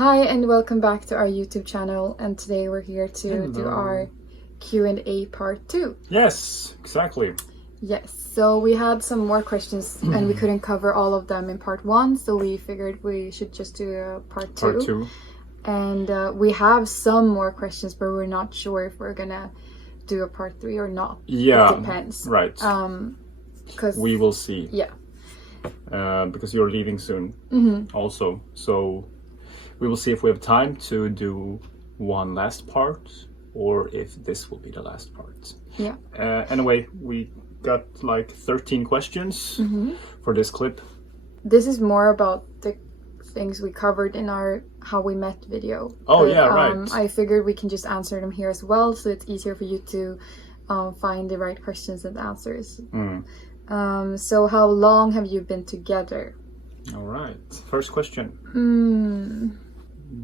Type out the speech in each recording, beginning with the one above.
Hi and welcome back to our YouTube channel, and today we're here to do our Q&A part 2. Yes, exactly. Yes, so we had some more questions and we couldn't cover all of them in part 1, so we figured we should just do a part 2. Part 2. And we have some more questions, but we're not sure if we're gonna do a part 3 or not. Yeah, it depends. Right. Because we will see. Yeah. Because you're leaving soon also. So we will see if we have time to do one last part or if this will be the last part. Yeah. Anyway, we got like 13 questions for this clip. This is more about the things we covered in our How We Met video. Oh, yeah, right. I figured we can just answer them here as well, so it's easier for you to find the right questions and answers. So how long have you been together? All right. First question.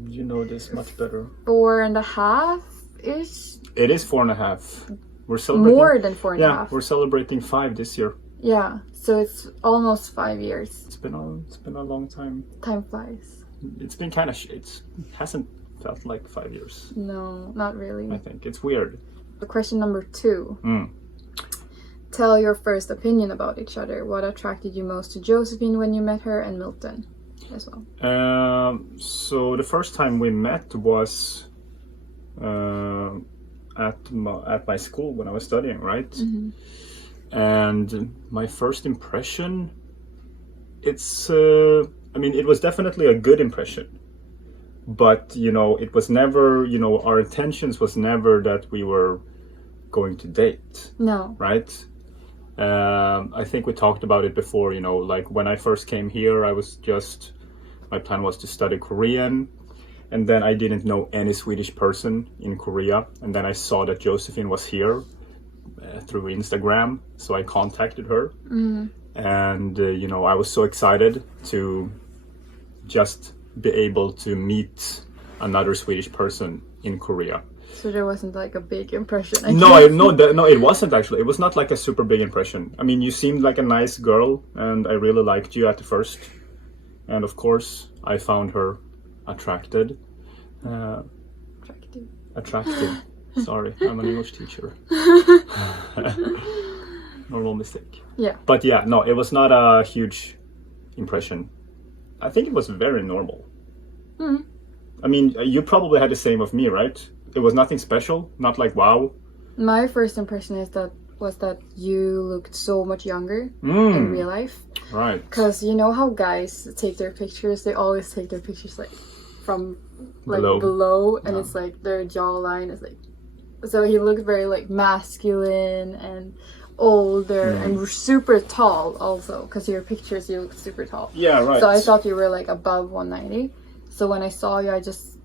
You know this much better. 4.5-ish? It is 4.5. We're celebrating more than 4.5. Yeah, we're celebrating 5 this year. Yeah, so it's almost 5 years. It's been a long time. Time flies. It's been kind of it hasn't felt like 5 years. No, not really. I think it's weird. Question number 2. Tell your first opinion about each other. What attracted you most to Josephine when you met her, and Milton as well? So the first time we met was at my school when I was studying, right? And my first impression, it was definitely a good impression. But, it was never, our intentions was never that we were going to date. No. Right? I think we talked about it before, like when I first came here, my plan was to study Korean. And then I didn't know any Swedish person in Korea. And then I saw that Josephine was here through Instagram. So I contacted her. And, I was so excited to just be able to meet another Swedish person in Korea. So there wasn't like a big impression? No, it wasn't actually. It was not like a super big impression. I mean, you seemed like a nice girl and I really liked you at the first. And of course, I found her attractive. Sorry, I'm an English teacher. Normal mistake. Yeah. But yeah, no, it was not a huge impression. I think it was very normal. I mean, you probably had the same of me, right? It was nothing special, not like wow. My first impression was that you looked so much younger in real life. Right. Because you know how guys take their pictures? They always take their pictures like from like below and it's like their jawline is like, so he looked very like masculine and older and super tall also, because your pictures you look super tall. Yeah, right. So I thought you were like above 190. So when I saw you, I just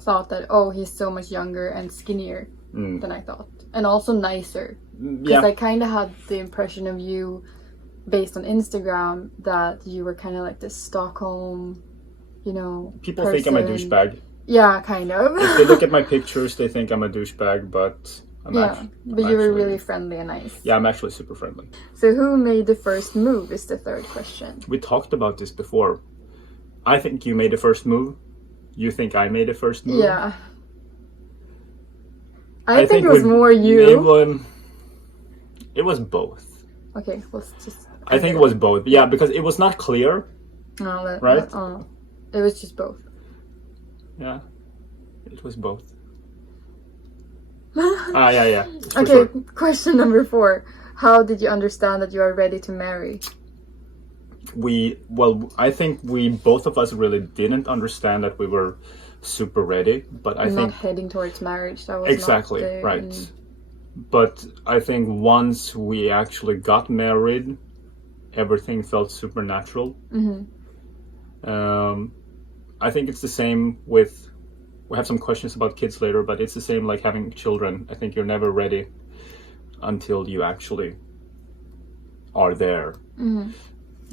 thought that, oh, he's so much younger and skinnier than I thought, and also nicer. Because I kind of had the impression of you based on Instagram that you were kind of like this Stockholm, people think I'm a douchebag. Yeah, kind of. If they look at my pictures, they think I'm a douchebag, but you were really friendly and nice. Yeah, I'm actually super friendly. So who made the first move is the third question. We talked about this before. I think you made the first move. You think I made the first move? Yeah. I think it was more you. It was both. Okay, let's just... I think it was both. Yeah, because it was not clear. Right? It was just both. Yeah, it was both. Yeah. Okay, sure. Question number 4. How did you understand that you are ready to marry? I think we both of us really didn't understand that we were super ready, but I think not heading towards marriage. That was exactly not there right. But I think once we actually got married, everything felt supernatural. I think it's the same with. We have some questions about kids later, but it's the same like having children. I think you're never ready until you actually are there.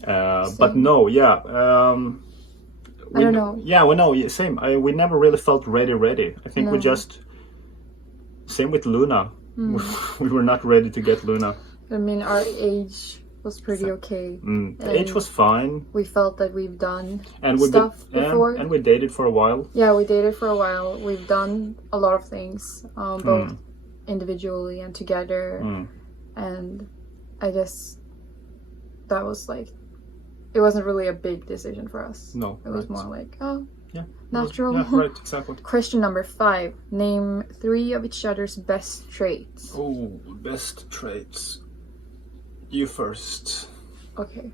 But no, yeah. I don't know. Yeah, well, no, same. We never really felt ready. I think we just... Same with Luna. We were not ready to get Luna. I mean, our age was pretty okay. The age was fine. We felt that we've done we've stuff been, before. And we dated for a while. Yeah, we dated for a while. We've done a lot of things, both individually and together. And I guess that was like, it wasn't really a big decision for us. No, it was more like, yeah, natural. Yeah, right, exactly. Question number 5. Name 3 of each other's best traits. Oh, best traits. You first. Okay.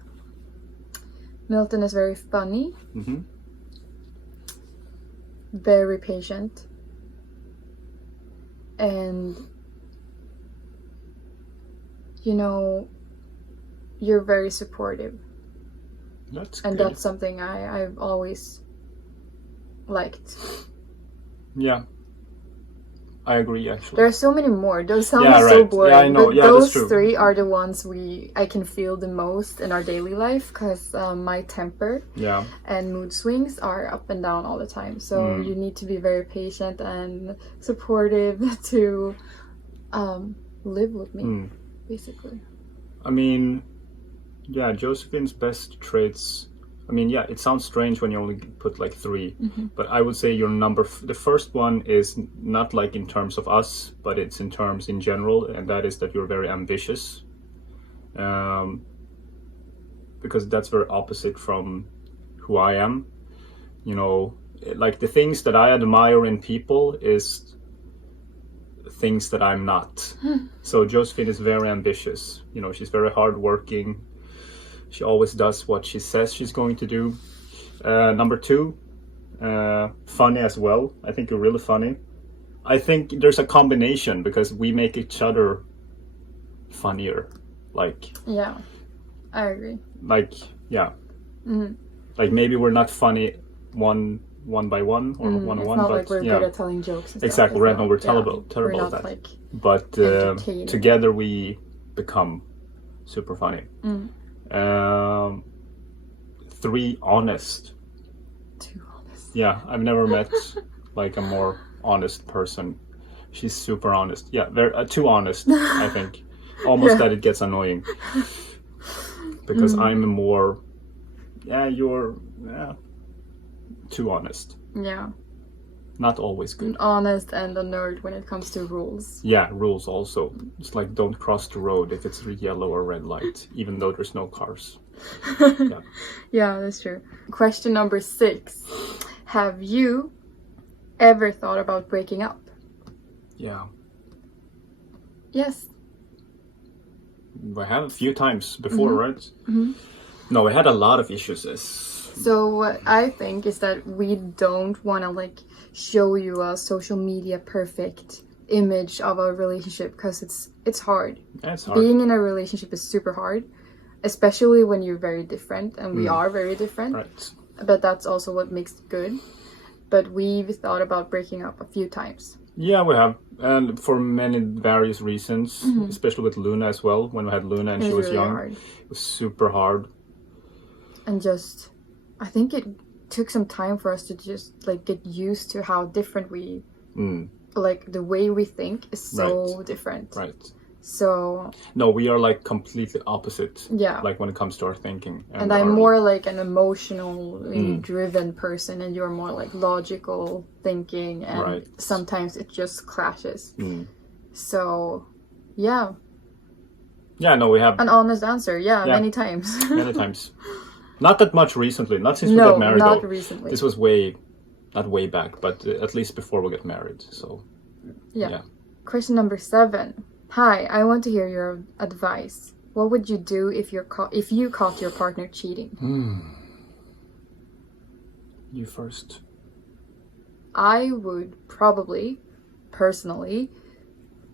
Milton is very funny. Very patient. And you know, you're very supportive. That's and good. That's something I've always liked. Yeah, I agree. Actually, there are so many more. Those sound so boring. Yeah, I know. But yeah, those that's true. 3 are the ones I can feel the most in our daily life, because my temper and mood swings are up and down all the time. So you need to be very patient and supportive to live with me, basically. I mean, yeah, Josephine's best traits. I mean, yeah, it sounds strange when you only put like 3, but I would say your the first one is not like in terms of us, but it's in terms in general, and that is that you're very ambitious. Because that's very opposite from who I am. You know, like the things that I admire in people is things that I'm not. So Josephine is very ambitious. You know, she's very hardworking. She always does what she says she's going to do. Number 2, funny as well. I think you're really funny. I think there's a combination because we make each other funnier. Like, yeah, I agree. Like, yeah. Like maybe we're not funny one by one or one on one, not but like we're good at telling jokes and exactly. Stuff. We're terrible we're at not, that. like, but together we become super funny. 3, honest. Too honest. Yeah, I've never met like a more honest person. She's super honest. Yeah, they're too honest. I think almost that it gets annoying because I'm more. Yeah, you're too honest. Yeah. Not always good. Honest and a nerd when it comes to rules. Yeah, rules also. It's like don't cross the road if it's a yellow or red light, even though there's no cars. Yeah, that's true. Question number 6. Have you ever thought about breaking up? Yeah. Yes. I have a few times before, right? No, we had a lot of issues. So what I think is that we don't want to like show you a social media perfect image of a relationship because it's hard. Yeah, it's hard. Being in a relationship is super hard, especially when you're very different, and we are very different. Right. But that's also what makes it good. But we've thought about breaking up a few times. Yeah, we have, and for many various reasons, especially with Luna as well. When we had Luna and she was really young, hard. It was super hard. And just, I think it took some time for us to just like get used to how different we, like the way we think is so different. Right. So. No, we are like completely opposite. Yeah. Like when it comes to our thinking. And I'm more like an emotionally driven person, and you're more like logical thinking, and sometimes it just clashes. So, yeah. Yeah, no, we have an honest answer. Yeah, many times. Many times. Not that much recently. Not since we got married. No, not though. Recently. This was not way back, but at least before we got married. So. Yeah. Question number 7. Hi, I want to hear your advice. What would you do if you caught your partner cheating? You first. I would probably, personally,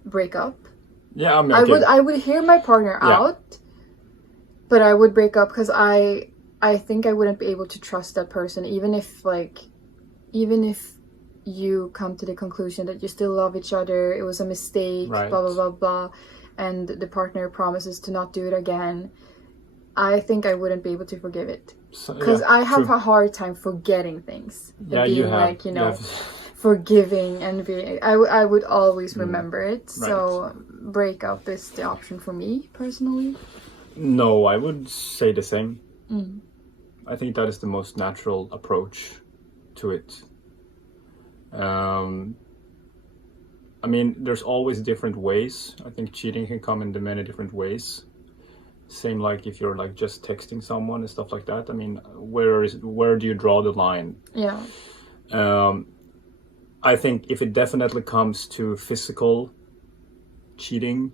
break up. Yeah, I'm okay. I would hear my partner out, but I would break up because I think I wouldn't be able to trust that person, even if you come to the conclusion that you still love each other, it was a mistake, blah blah blah blah, and the partner promises to not do it again. I think I wouldn't be able to forgive it because I have a hard time forgetting things. Yeah, being forgiving and being. I would always remember it. So break up is the option for me personally. No, I would say the same. I think that is the most natural approach to it. I mean, there's always different ways. I think cheating can come in many different ways. Same like if you're like just texting someone and stuff like that. I mean, where do you draw the line? Yeah. I think if it definitely comes to physical cheating,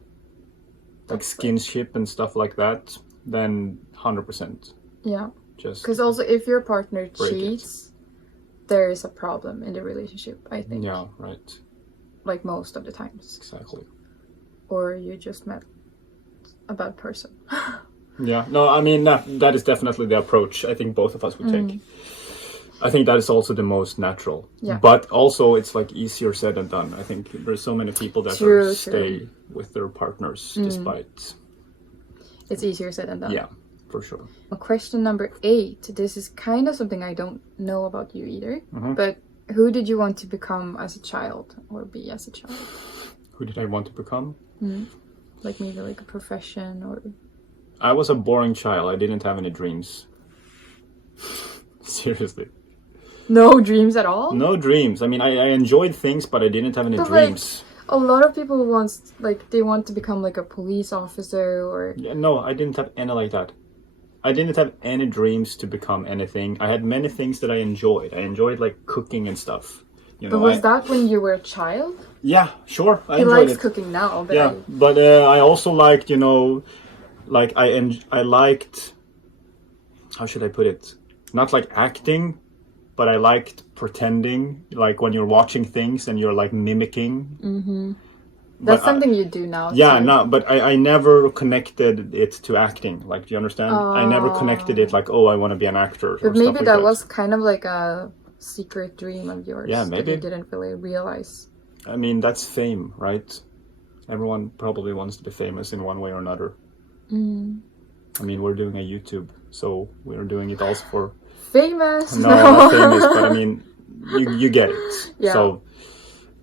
like skinship and stuff like that, then 100%. Yeah. Just because also if your partner break cheats, there is a problem in the relationship, I think. Yeah, right. Like most of the times. Exactly. Or you just met a bad person. Yeah. No, I mean, that is definitely the approach I think both of us would take. I think that is also the most natural. Yeah. But also it's like easier said than done. I think there's so many people that stay with their partners despite. It's easier said than done. Yeah, for sure. Question number 8. This is kind of something I don't know about you either. But who did you want to become as a child or be as a child? Who did I want to become? Like maybe like a profession or... I was a boring child. I didn't have any dreams. Seriously. No dreams at all? No dreams. I mean, I enjoyed things, but I didn't have any dreams. Like, a lot of people they want to become like a police officer or... Yeah, no, I didn't have any like that. I didn't have any dreams to become anything. I had many things that I enjoyed. I enjoyed like cooking and stuff. You know, but was that when you were a child? Yeah, sure. He likes cooking now. But yeah, but I also liked, you know, like I liked, how should I put it? Not like acting, but I liked pretending, like when you're watching things and you're like mimicking. That's something you do now. Yeah, no, but I never connected it to acting. Like, do you understand? I never connected it like, oh, I want to be an actor. But maybe that was kind of like a secret dream of yours. Yeah, maybe. That you didn't really realize. I mean, that's fame, right? Everyone probably wants to be famous in one way or another. I mean, we're doing a YouTube, so we're doing it also for... Famous! No, not famous, but I mean, you get it. Yeah. So,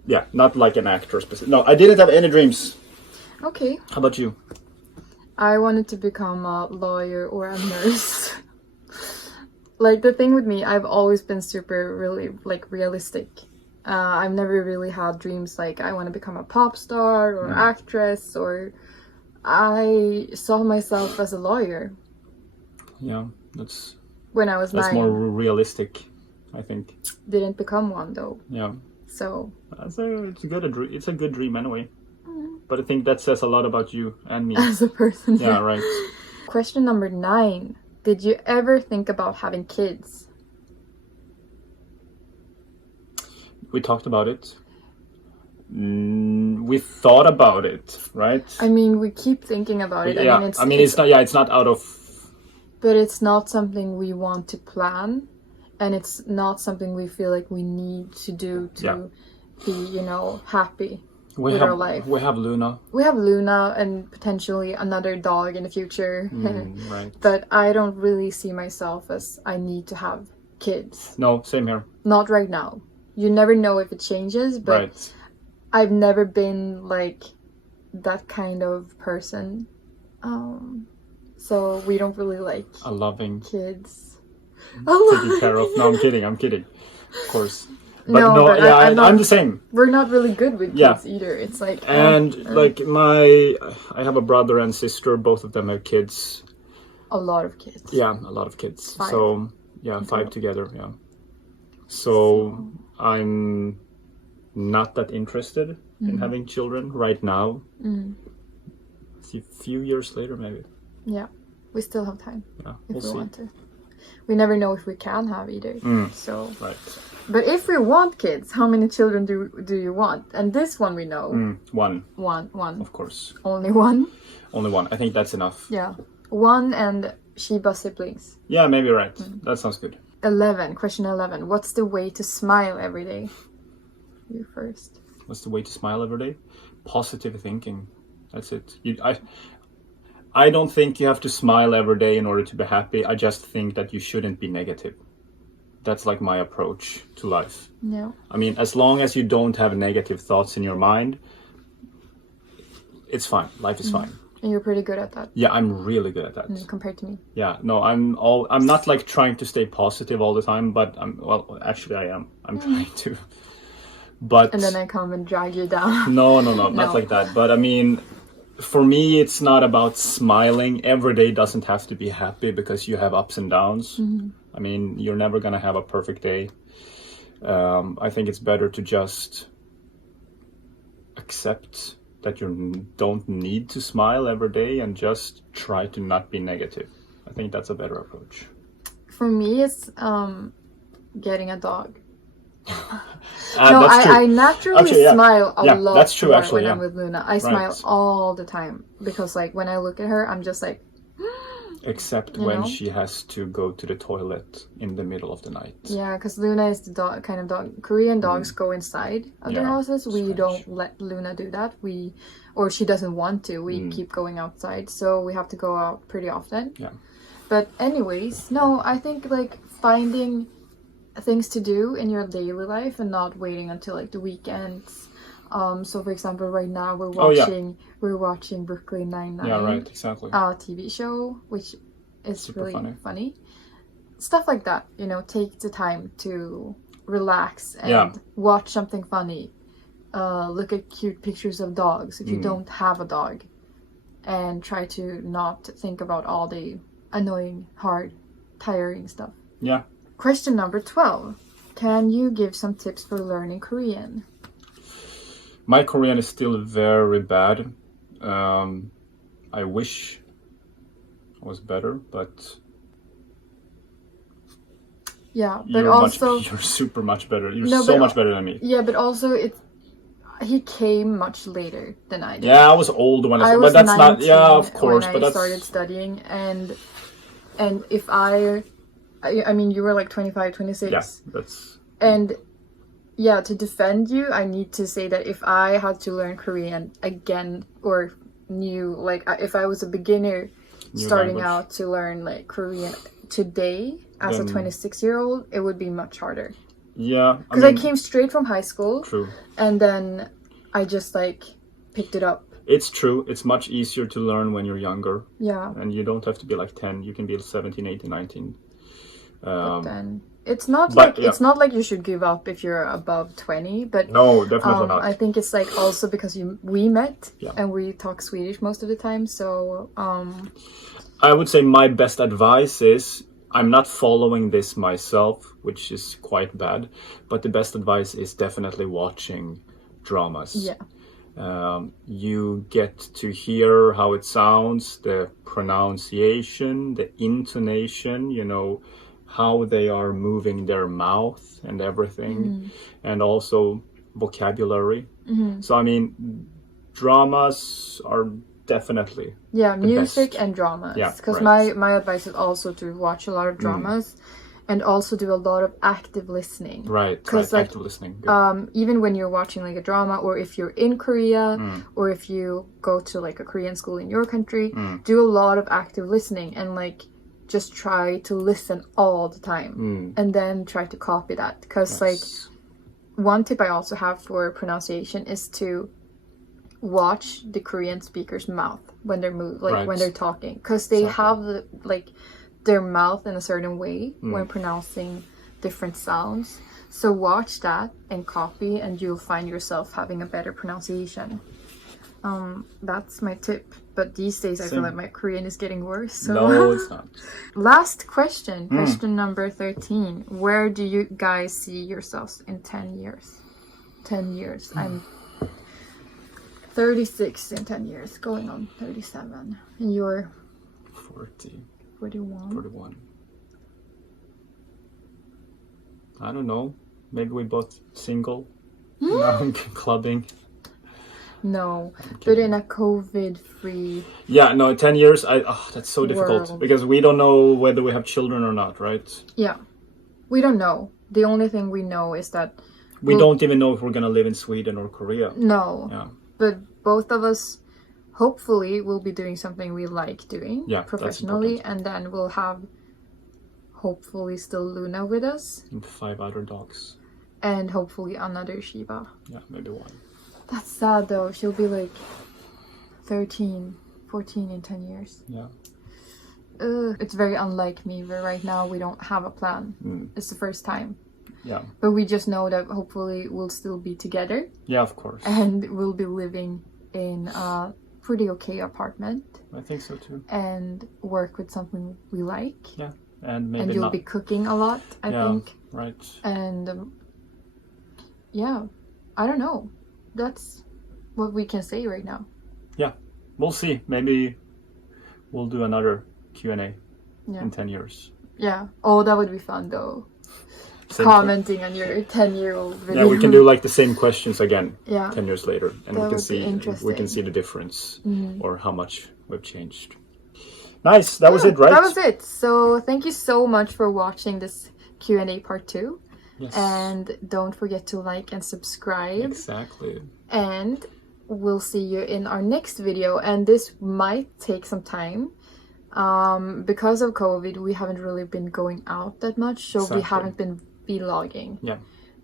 yeah, not like an actor specific. No, I didn't have any dreams. Okay. How about you? I wanted to become a lawyer or a nurse. Like, the thing with me, I've always been really, like, realistic. I've never really had dreams like I want to become a pop star or actress, or I saw myself as a lawyer. Yeah, that's... When I was 9. That's more realistic, I think. Didn't become one, though. Yeah. So... It's a good dream anyway. But I think that says a lot about you and me. As a person. Yeah, right. Question number 9. Did you ever think about having kids? We talked about it. We thought about it, right? I mean, we keep thinking about it. Yeah, it's not out of... But it's not something we want to plan. And it's not something we feel like we need to do to be, you know, happy with our life. We have Luna. We have Luna and potentially another dog in the future. Right. But I don't really see myself as I need to have kids. No, same here. Not right now. You never know if it changes, but right. I've never been like that kind of person. So we don't really like a loving kids. Taking care of. No, I'm kidding. Of course. But I'm the same. We're not really good with kids either. It's like... And like I have a brother and sister. Both of them have kids. A lot of kids. Yeah, a lot of kids. 5. So, yeah, 5 together, yeah. So, I'm not that interested in having children right now. A few years later, maybe. Yeah, we still have time. Yeah, if we want to. We never know if we can have either. So, right. But if we want kids, how many children do you want? And this one we know. 1. One. Of course. Only one? Only 1. I think that's enough. Yeah. 1 and Shiba siblings. Yeah, maybe right. That sounds good. 11. Question 11. What's the way to smile every day? You first. What's the way to smile every day? Positive thinking. That's it. I don't think you have to smile every day in order to be happy. I just think that you shouldn't be negative. That's like my approach to life. Yeah. I mean, as long as you don't have negative thoughts in your mind, it's fine. Life is fine. And you're pretty good at that. Yeah, I'm really good at that. Compared to me. Yeah, no, I'm not like trying to stay positive all the time, but actually I am. I'm trying to. But and then I come and drag you down. No, not like that. But I mean, for me, it's not about smiling. Every day doesn't have to be happy because you have ups and downs. I mean, you're never gonna have a perfect day. I think it's better to just accept that you don't need to smile every day and just try to not be negative. I think that's a better approach. For me, it's getting a dog. No, I naturally smile a lot. That's true, actually, when I'm with Luna. I smile all the time because like when I look at her, I'm just like. Except when she has to go to the toilet in the middle of the night. Yeah, because Luna is the kind of dog. Korean dogs go inside of their houses. We don't let Luna do that. Or she doesn't want to. We keep going outside, so we have to go out pretty often. Yeah. But anyways, no, I think like finding things to do in your daily life and not waiting until like the weekends. So for example, right now we're watching Brooklyn Nine-Nine. Yeah, right, exactly. TV show, which is super really funny. Stuff like that, take the time to relax and watch something funny. Look at cute pictures of dogs if you don't have a dog, and try to not think about all the annoying, hard, tiring stuff. Yeah. Question number 12. Can you give some tips for learning Korean? My Korean is still very bad. I wish it was better, but yeah, but you're super much better. You're much better than me. Yeah, but also he came much later than I did. Yeah, I was old when I was but that's 19 not. Yeah, of course, when but I started studying, and if I mean, you were like 25, 26. Yeah, that's. And yeah, to defend you, I need to say that if I had to learn Korean again or if I was a beginner starting out to learn like Korean today as a 26-year-old, it would be much harder. Yeah. Because I came straight from high school. True. And then I just like picked it up. It's true. It's much easier to learn when you're younger. Yeah. And you don't have to be like 10. You can be 17, 18, 19. But then it's not like you should give up if you're above 20, but no, definitely not. I think it's like also because we met and we talk Swedish most of the time, so I would say my best advice is, I'm not following this myself, which is quite bad, but the best advice is definitely watching dramas. Yeah. You get to hear how it sounds, the pronunciation, the intonation, how they are moving their mouth and everything, and also vocabulary. So I mean, dramas are definitely music best. And dramas. Yeah, because my advice is also to watch a lot of dramas and also do a lot of active listening. Right, because active listening. Good. Even when you're watching like a drama, or if you're in Korea, or if you go to like a Korean school in your country, do a lot of active listening and like just try to listen all the time and then try to copy that. Because like one tip I also have for pronunciation is to watch the Korean speaker's mouth when they're when they're talking, because they have their mouth in a certain way when pronouncing different sounds. So watch that and copy, and you'll find yourself having a better pronunciation. That's my tip. But these days I feel like my Korean is getting worse. So. No, it's not. Last question. Question number 13. Where do you guys see yourselves in 10 years? 10 years. I'm 36 in 10 years. Going on 37. And you're? 40. 41. 41. I don't know. Maybe we both single. Now clubbing. No, but in a COVID-free. Yeah, no, 10 years, that's so difficult because we don't know whether we have children or not, right? Yeah, we don't know. The only thing we know is that we don't even know if we're gonna live in Sweden or Korea. No. Yeah. But both of us, hopefully, will be doing something we like doing professionally, and then we'll have, hopefully, still Luna with us. And 5 other dogs. And hopefully another Shiba. Yeah, maybe one. That's sad though. She'll be like 13. 14 in 10 years. Yeah. It's very unlike me, where right now we don't have a plan. It's the first time. Yeah. But we just know that hopefully we'll still be together. Yeah, of course. And we'll be living in a pretty okay apartment. I think so too. And work with something we like. Yeah. And maybe you'll be cooking a lot, I think. Right. And yeah, I don't know. That's what we can say right now. Yeah. We'll see. Maybe we'll do another Q&A in 10 years. Yeah. Oh, that would be fun though. Commenting on your 10-year-old video. Yeah, we can do like the same questions again 10 years later, and that we can see the difference or how much we've changed. Nice. That was it, right? That was it. So thank you so much for watching this Q&A part 2. Yes. And don't forget to like and subscribe. Exactly. And we'll see you in our next video. And this might take some time. Because of COVID, we haven't really been going out that much. So we haven't been vlogging. Yeah.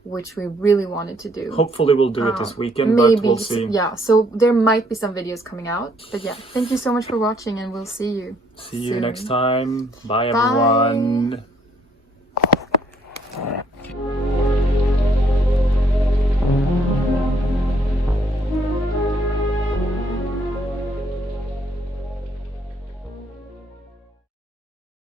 Which we really wanted to do. Hopefully we'll do it this weekend, but we'll see. Yeah, so there might be some videos coming out. But yeah, thank you so much for watching, and we'll see you See you next time. Bye, everyone.